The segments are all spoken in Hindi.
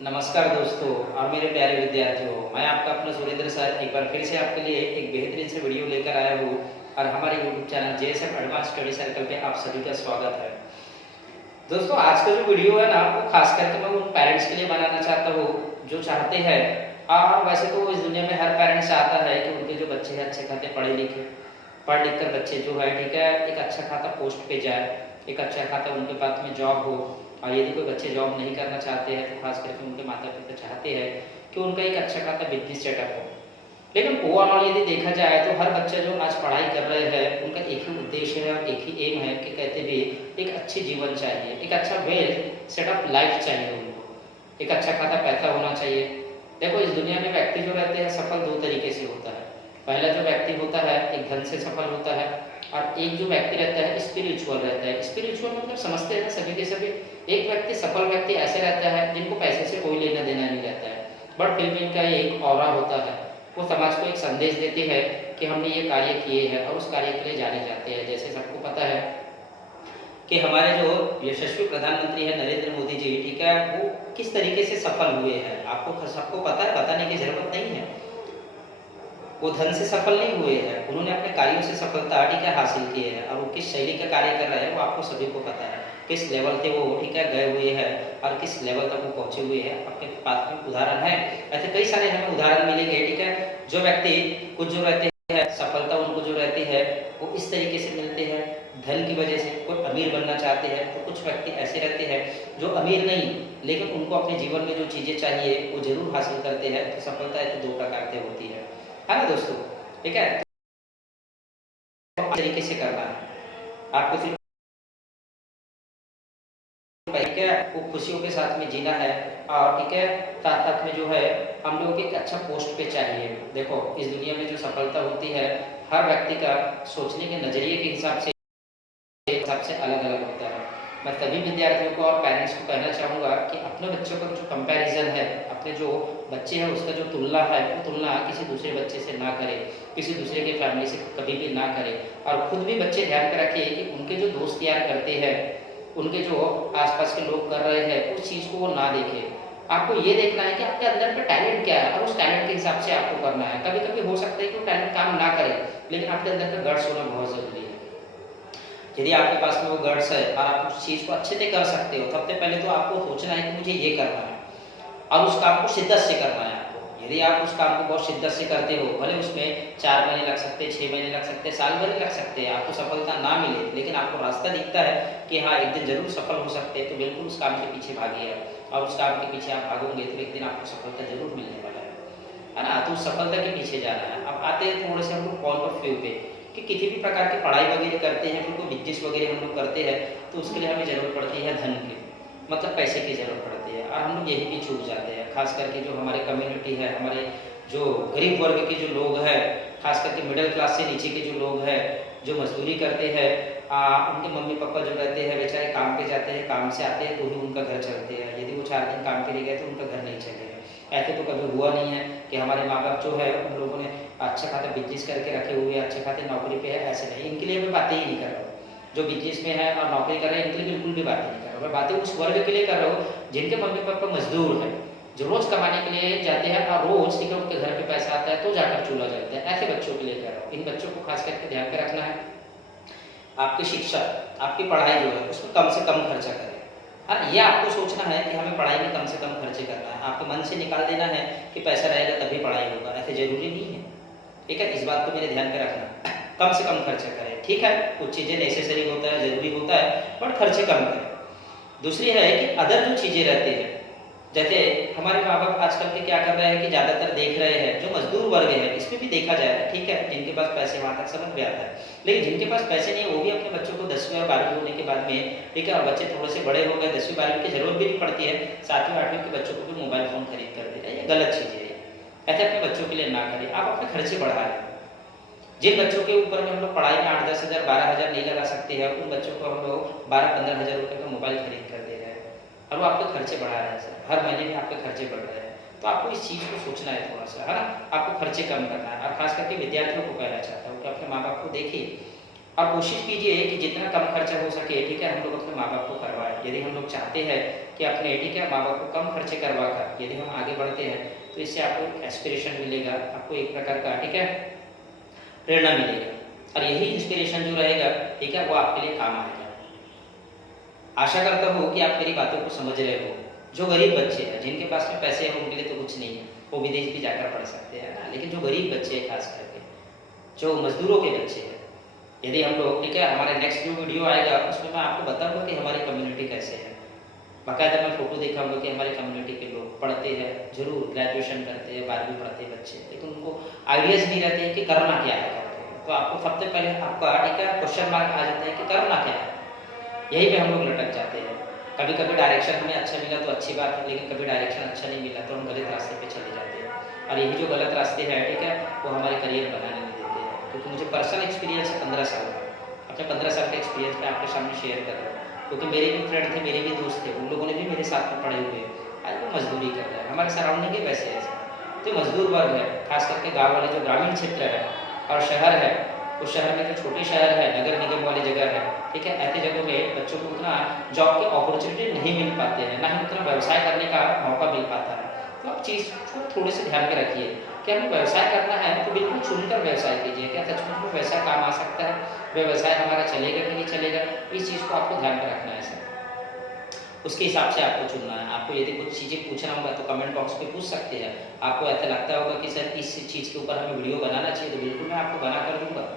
नमस्कार दोस्तों और मेरे प्यारे विद्यार्थियों, मैं आपका अपना सुरेंद्र सर एक बार फिर से आपके लिए एक बेहतरीन से वीडियो लेकर आया हूँ और हमारे YouTube channel JSF advance study circle पे आप सभी का स्वागत है। दोस्तों, आज का जो वीडियो है ना, वो खास करके मैं उन पेरेंट्स के लिए बनाना चाहता हूँ जो चाहते हैं, और वैसे तो इस दुनिया में हर पेरेंट्स चाहता है कि उनके जो बच्चे हैं अच्छे खाते पढ़ लिख कर बच्चे जो है ठीक है एक अच्छा खाता पोस्ट पे जाए, एक अच्छा खाता उनके पास में जॉब हो। और यदि कोई बच्चे जॉब नहीं करना चाहते हैं तो खास करके उनके माता पिता चाहते हैं कि उनका एक अच्छा खासा बिजनेस सेटअप हो। लेकिन ओवरऑल यदि देखा जाए तो हर बच्चा जो आज पढ़ाई कर रहे हैं उनका एक ही उद्देश्य है और एक ही एम है कि कहते भी एक अच्छी जीवन चाहिए, एक अच्छा वेल सेटअप लाइफ चाहिए उनको, एक अच्छा खासा पैसा होना चाहिए। देखो, इस दुनिया में व्यक्ति जो रहते हैं सफल दो तरीके से होता है। पहला जो व्यक्ति होता है एक धन से सफल होता है, और एक जो व्यक्ति रहता है स्पिरिचुअल रहता है। स्पिरिचुअल मतलब समझते हैं ना सभी के सभी। एक व्यक्ति सफल व्यक्ति ऐसे रहता है जिनको पैसे से कोई लेना देना नहीं रहता है, बट फिर भी इनका एक ऑरा होता है, वो समाज को एक संदेश देते हैं कि हमने ये कार्य किए हैं और उस कार्य के लिए जाने जाते हैं। जैसे सबको पता है कि हमारे जो यशस्वी प्रधानमंत्री है नरेंद्र मोदी जी, ठीक है, वो किस तरीके से सफल हुए हैं आपको सबको पता है, बताने की जरूरत नहीं है। वो धन से सफल नहीं हुए हैं, उन्होंने अपने कार्यों से सफलता ठीक है हासिल की है, और वो किस शैली का कार्य कर रहे हैं वो आपको सभी को पता है, किस लेवल पे वो ठीक है गए हुए हैं और किस लेवल तक वो पहुंचे हुए हैं। आपके पास में उदाहरण है, ऐसे कई सारे हमें उदाहरण मिलेंगे। ठीक है, जो व्यक्ति कुछ जो रहते हैं सफलता उनको जो रहती है वो इस तरीके से मिलते हैं धन की वजह से। कोई अमीर बनना चाहते हैं तो कुछ व्यक्ति ऐसे रहते हैं जो अमीर नहीं, लेकिन उनको अपने जीवन में जो चीजें चाहिए वो जरूर हासिल करते हैं। तो सफलता तो दो प्रकार से होती है ना दोस्तों, ठीक है। तो तरीके से करना है आपको, सिर्फ ठीक है वो खुशियों के साथ में जीना है, और ठीक है साथ साथ में जो है हम लोग एक अच्छा पोस्ट पे चाहिए। देखो, इस दुनिया में जो सफलता होती है हर व्यक्ति का सोचने के नजरिए के हिसाब से अलग अलग होता है। मैं सभी विद्यार्थियों को और पेरेंट्स को कहना चाहूँगा कि अपने बच्चों का जो कंपैरिजन है, अपने जो बच्चे हैं उसका जो तुलना है वो तुलना किसी दूसरे बच्चे से ना करें, किसी दूसरे के फैमिली से कभी भी ना करें। और खुद भी बच्चे ध्यान में रखें कि उनके जो दोस्त यार करते हैं, उनके जो आसपास के लोग कर रहे हैं उस चीज़ को वो ना देखें। आपको ये देखना है कि आपके अंदर का टैलेंट क्या है और उस टैलेंट के हिसाब से आपको करना है। कभी कभी हो सकता है कि वो टैलेंट काम ना करे, लेकिन आपके अंदर का गट्स होना बहुत ज़रूरी है। यदि आपके पास में वो गट्स है और आप उस चीज़ को अच्छे से कर सकते हो, सबसे पहले तो आपको सोचना है कि मुझे ये करना है, और उस काम को शिद्दत से करना है आपको। यदि आप उस काम को बहुत शिद्दत से करते हो, भले उसमें 4 महीने लग सकते हैं, 6 महीने लग सकते हैं, साल भर लग सकते हैं, आपको सफलता ना मिले, लेकिन आपको रास्ता दिखता है कि हाँ एक दिन जरूर सफल हो सकते हैं, तो बिल्कुल उस काम के पीछे भागिए। और उस काम के पीछे आप भागोगे तो एक दिन आपको सफलता जरूर मिलने वाला है ना। तो उस सफलता के पीछे जाना है। अब आते हैं थोड़े से हम लोग पॉइंट ऑफ व्यू पे कि किसी भी प्रकार की पढ़ाई वगैरह करते हैं, फिर कोई बिजनेस वगैरह हम लोग करते हैं, तो उसके लिए हमें जरूरत पड़ती है धन की, मतलब पैसे की जरूरत पड़ती है, और हम लोग यही भी चूक जाते हैं। खास करके जो हमारे कम्युनिटी है, हमारे जो गरीब वर्ग के जो लोग हैं, खास करके मिडिल क्लास से नीचे के जो लोग हैं जो मजदूरी करते हैं, उनके मम्मी पापा जो रहते हैं बेचारे काम पे जाते हैं, काम से आते हैं तो ही उनका घर चलते हैं। यदि वो 4 दिन काम पे नहीं गए तो उनका घर नहीं चलेगा। ऐसे तो कभी हुआ नहीं है कि हमारे माँ बाप जो है उन लोगों ने अच्छा खासा बिजनेस करके रखे हुए हैं, अच्छे खाते नौकरी पे है, ऐसे नहीं। इनके लिए मैं बातें ही नहीं कर रहा हूँ। जो बिजनेस में है और नौकरी कर रहे हैं इनके लिए बिल्कुल भी बातें नहीं कर रहा हूँ। मैं बातें उस वर्ग के लिए कर रहा हूँ जिनके मम्मी पापा मजदूर हैं, जो रोज कमाने के लिए जाते हैं और रोज ठीक है उनके घर पे पैसा आता है तो जाकर चूल्हा जलते हैं। ऐसे बच्चों के लिए कर रहा हूँ। इन बच्चों को खास करके ध्यान पे रखना है, आपकी शिक्षा, आपकी पढ़ाई जो है उसमें कम से कम खर्चा करें। हाँ, ये आपको सोचना है कि हमें पढ़ाई में कम से कम खर्चे करना है। आपके मन से निकाल देना है कि पैसा रहेगा तभी पढ़ाई होगा, ऐसे जरूरी नहीं है। ठीक है, इस बात को मेरे ध्यान पे रखना। कम से कम खर्चा करें, ठीक है, कुछ चीज़ें नेसेसरी होता है, जरूरी होता है, बट खर्चे कम करें। दूसरी है कि अदर जो चीज़ें रहती है, जैसे हमारे माँ बाप आजकल के क्या कर रहे हैं कि ज़्यादातर देख रहे हैं जो मजदूर वर्ग है, इसमें भी देखा जा रहा है, ठीक है, जिनके पास पैसे वहाँ तक समझ में आता है, लेकिन जिनके पास पैसे नहीं है वो भी अपने बच्चों को 10वीं और 12वीं होने के बाद में, ठीक है, और बच्चे थोड़े से बड़े हो गए, 10वीं 12वीं की जरूरत भी नहीं पड़ती है, 7वीं 8वीं के बच्चों को भी मोबाइल फ़ोन खरीद कर दे रहे हैं। ये गलत चीज़ है, ऐसे अपने बच्चों के लिए ना करें। आप अपने खर्चे बढ़ा रहे हैं। जिन बच्चों के ऊपर में हम लोग पढ़ाई में 8-10 हज़ार 12 हज़ार नहीं लगा सकते हैं, उन बच्चों को हम लोग 12-15 हज़ार रुपये का मोबाइल खरीद कर दे रहे हैं, और वो आपके खर्चे बढ़ा रहे हैं सर। हर महीने में आपके खर्चे बढ़ रहे हैं, तो आपको इस चीज़ को सोचना है थोड़ा सा, है ना। आपको खर्चे कम करना है। और खास करके विद्यार्थियों को कहना चाहता हूँ कि अपने माँ बाप को देखिए और कोशिश कीजिए कि जितना कम खर्चा हो सके, ठीक है, हम लोग अपने माँ बाप को करवाएं। यदि हम लोग चाहते हैं कि अपने ठीक है माँ बाप को कम खर्चे करवा कर यदि हम आगे बढ़ते हैं तो इससे आपको एक एस्पिरेशन मिलेगा, आपको एक प्रकार का ठीक है प्रेरणा मिलेगा और यही इंस्पिरेशन जो रहेगा ठीक है वो आपके लिए काम आएगा। आशा करता हूँ कि आप मेरी बातों को समझ रहे हो। जो गरीब बच्चे हैं जिनके पास में पैसे हैं उनके लिए तो कुछ नहीं है, वो विदेश भी जाकर पढ़ सकते हैं ना, लेकिन जो गरीब बच्चे हैं खास करके जो मजदूरों के बच्चे हैं, यदि हम लोग ठीक है हमारे नेक्स्ट जो वीडियो आएगा उसमें मैं आपको बताऊंगा कि हमारी कम्युनिटी कैसे है। बाकायदा मैं फोटो दिखाऊंगा कि हमारी कम्युनिटी के लोग पढ़ते हैं, जरूर ग्रेजुएशन करते हैं, 12वीं पढ़ते हैं बच्चे, लेकिन उनको आइडियाज नहीं रहते हैं कि करना क्या है करके। तो आपको सबसे पहले आपका ठीक है क्वेश्चन मार्क आ जाता है कि करना क्या है, यही पे हम लोग लटक जाते हैं। कभी कभी डायरेक्शन हमें अच्छा मिला तो अच्छी बात है, लेकिन कभी डायरेक्शन अच्छा नहीं मिला तो हम गलत रास्ते पे चले जाते हैं और यही जो गलत रास्ते हैं ठीक है वो हमारे करियर बनाने नहीं देते हैं। क्योंकि मुझे पर्सनल एक्सपीरियंस है 15 साल का, अपने 15 साल के एक्सपीरियंस मैं आपके सामने शेयर कर रहा हूँ। क्योंकि मेरे भी फ्रेंड थे, मेरे भी दोस्त थे, उन लोगों ने भी मेरे साथ में पढ़े हुए, आज वो मजदूरी कर रहे हैं। हमारे सराउंडिंग ही वैसे ऐसे तो मजदूर वर्ग है, खास करके गाँव वाले जो ग्रामीण क्षेत्र है और शहर है, उस शहर में जो छोटे शहर है, नगर निगम वाली जगह है ठीक है, ऐसे जगहों में बच्चों को उतना जॉब के अपॉर्चुनिटी नहीं मिल पाते हैं, ना ही उतना व्यवसाय करने का मौका मिल पाता है। तो आप चीज़ को थोड़े से ध्यान में रखिए कि हमें व्यवसाय करना है तो बिल्कुल चुनकर व्यवसाय कीजिए। क्या सचमुच में व्यवसाय काम आ सकता है, व्यवसाय हमारा चलेगा कि नहीं चलेगा, इस चीज़ को आपको ध्यान में रखना है सर। उसके हिसाब से आपको चुनना है। आपको यदि कुछ चीज़ें पूछना होगा तो कमेंट बॉक्स पे पूछ सकते हैं। आपको ऐसा लगता होगा कि सर इस चीज़ के ऊपर हमें वीडियो बनाना चाहिए तो बिल्कुल मैं आपको बना कर दूंगा।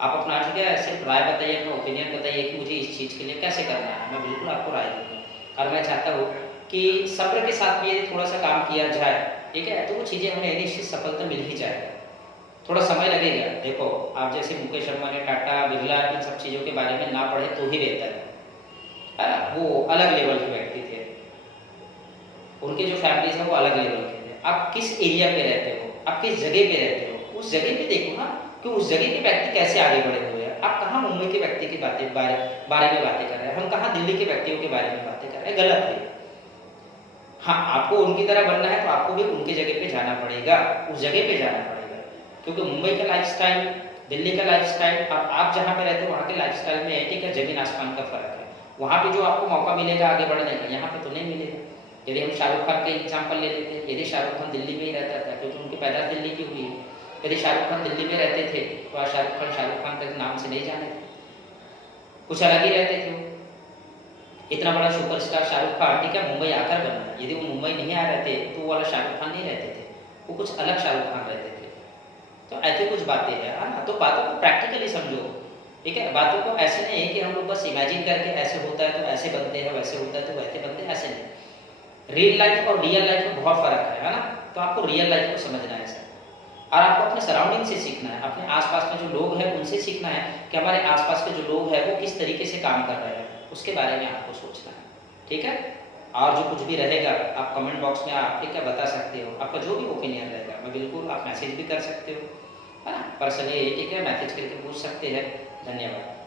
आप अपना ठीक है सिर्फ राय बताइए, अपना ओपिनियन बताइए कि मुझे इस चीज़ के लिए कैसे करना है, मैं बिल्कुल आपको राय दूंगा। और मैं चाहता हूँ कि सब्र के साथ भी यदि थोड़ा सा काम किया जाए ठीक है तो वो चीज़ें हमें निश्चित सफलता मिल ही जाएगा। थोड़ा समय लगेगा। देखो आप जैसे मुकेश अंबानी, टाटा, बिरला इन सब चीज़ों के बारे में ना पढ़े तो ही बेहतर है। वो अलग लेवल के व्यक्ति थे, उनके जो फैमिलीज हैं वो अलग लेवल के थे। आप किस एरिया पे रहते हो, आप किस जगह पे रहते हो, उस जगह पे देखो ना कि उस जगह के व्यक्ति कैसे आगे बढ़े हुए हैं। आप कहाँ मुंबई के व्यक्ति की बारे में बातें कर रहे हैं, हम कहाँ दिल्ली के व्यक्तियों के बारे में बातें कर रहे हैं, गलत है। हाँ आपको उनकी तरह बनना है तो आपको भी उनकी जगह पे जाना पड़ेगा, उस जगह पे जाना पड़ेगा। क्योंकि मुंबई का लाइफस्टाइल, दिल्ली का लाइफस्टाइल और आप जहाँ पे रहते हो वहाँ के लाइफस्टाइल में ठीक है जमीन आसमान का फर्क है। वहाँ पे जो आपको मौका मिलेगा आगे बढ़ने का, यहाँ पे तो नहीं मिलेगा। यदि हम शाहरुख खान का एग्जाम्पल ले लेते हैं, यदि शाहरुख खान दिल्ली में ही रहता था क्योंकि उनकी पैदाइश दिल्ली की हुई है, यदि शाहरुख खान दिल्ली में रहते थे तो आज शाहरुख खान तक नाम से नहीं जाने थे, कुछ अलग ही रहते थे। इतना बड़ा सुपरस्टार शाहरुख खान ठीक है मुंबई आकर बना, यदि वो मुंबई नहीं आ रहते तो वो वाला शाहरुख खान नहीं रहते थे, वो कुछ अलग शाहरुख खान रहते थे। तो ऐसे कुछ बातें हैं ना, तो बातों को प्रैक्टिकली समझो ठीक है। बातों को ऐसे नहीं है कि हम लोग बस इमेजिन करके ऐसे होता है तो ऐसे बनते हैं, वैसे होता है तो वैसे बनते हैं, ऐसे नहीं। रियल लाइफ और रियल लाइफ में बहुत फर्क है ना, तो आपको रियल लाइफ को समझना है सर। और आपको अपने सराउंडिंग से सीखना है, अपने आसपास में जो लोग हैं उनसे सीखना है कि हमारे आसपास के जो लोग हैं वो किस तरीके से काम कर रहे हैं, उसके बारे में आपको सोचना है ठीक है। और जो कुछ भी रहेगा आप कमेंट बॉक्स में आप ठीक है बता सकते हो, आपका जो भी ओपिनियन रहेगा मैं बिल्कुल, आप मैसेज भी कर सकते हो है ना, पर्सनली ठीक है मैसेज करके पूछ सकते हैं। धन्यवाद।